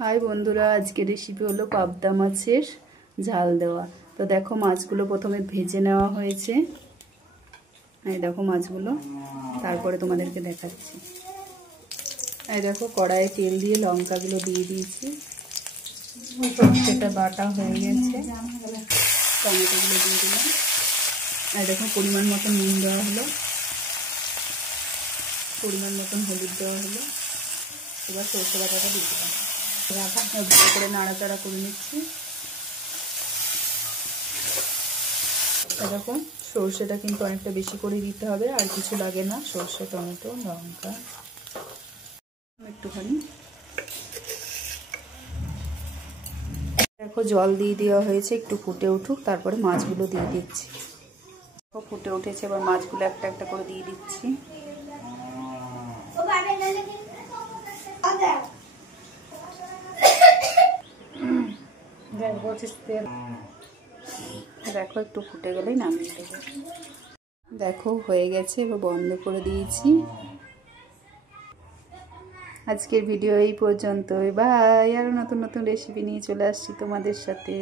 High বন্ধুরা, আজকে recipe হলো পাবদা মাছের ঝাল দেওয়া। তো দেখো মাছগুলো প্রথমে ভেজে নেওয়া হয়েছে। এই দেখো মাছগুলো, তারপরে তোমাদেরকে দেখাচ্ছি। এই দেখো কড়াইয়ে তেল দিয়ে লঙ্কাগুলো দিয়ে দিয়েছি, সেটা বাটা হয়ে গেছে। টমেটোগুলো দিয়ে দিলাম। এই দেখো পরিমাণ মতন নুন দেওয়া হলো, পরিমাণ মতন হলুদ দেওয়া হলো। এবার সরষে বাটাটা দিয়ে দিলাম, ভালো করে নাড়াচাড়া করে নিচ্ছি। এরকম সর্ষেটা কিন্তু অনেকটা বেশি করে দিতে হবে, আর কিছু লাগে না। সর্ষে, টমেটো, লঙ্কা একটুখানি। দেখো জল দিয়ে দেওয়া হয়েছে, একটু ফুটে উঠুক, তারপরে মাছগুলো দিয়ে দিচ্ছি। ফুটে উঠেছে, এবার মাছগুলো একটা একটা করে দিয়ে দিচ্ছি। দেখো একটু ফুটে গেলেই নামিয়ে দেবো। দেখো হয়ে গেছে, এবার বন্ধ করে দিয়েছি। আজকের ভিডিও এই পর্যন্তই। বাই। আরও নতুন নতুন রেসিপি নিয়ে চলে আসছি তোমাদের সাথে।